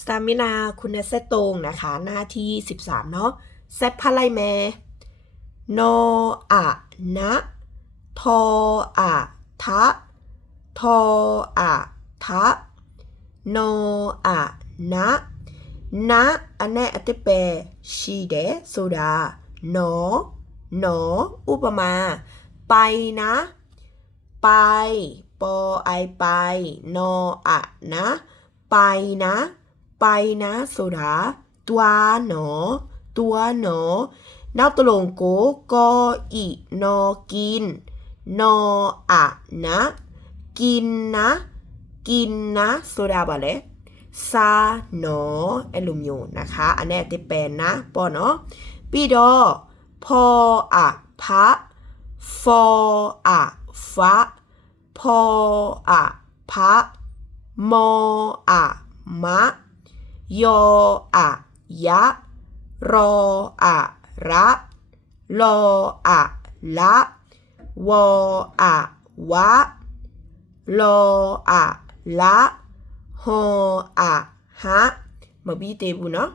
สตามินาคุณเซตงนะคะหน้าที่13เนาะเซตพาไลแมโนอะนะทออะทะทออะทะโนอะนะนะอันนี้อติเปชีเดโซดาโนโนอุปมาไปนะไปปอไอไปโนอะนะไปนะไปนะโซดาตัวหนอตัวหนอနောက်တစ်လုံးကိုကောဤနော်กินနော်อะนะกินนะกินนะဆိုတာပါလေစားနော်အဲ့လိုမျိုးนะคะอันนี้အတိပယ်นะပေါ့နော်ပြီးတော့ဖောอะဖဖောอะဖဖောอะဖမောอะมะยออะยะรออะระลออะละวออะวะลออะละฮออะฮะမပြီးသေးဘူးเนาะ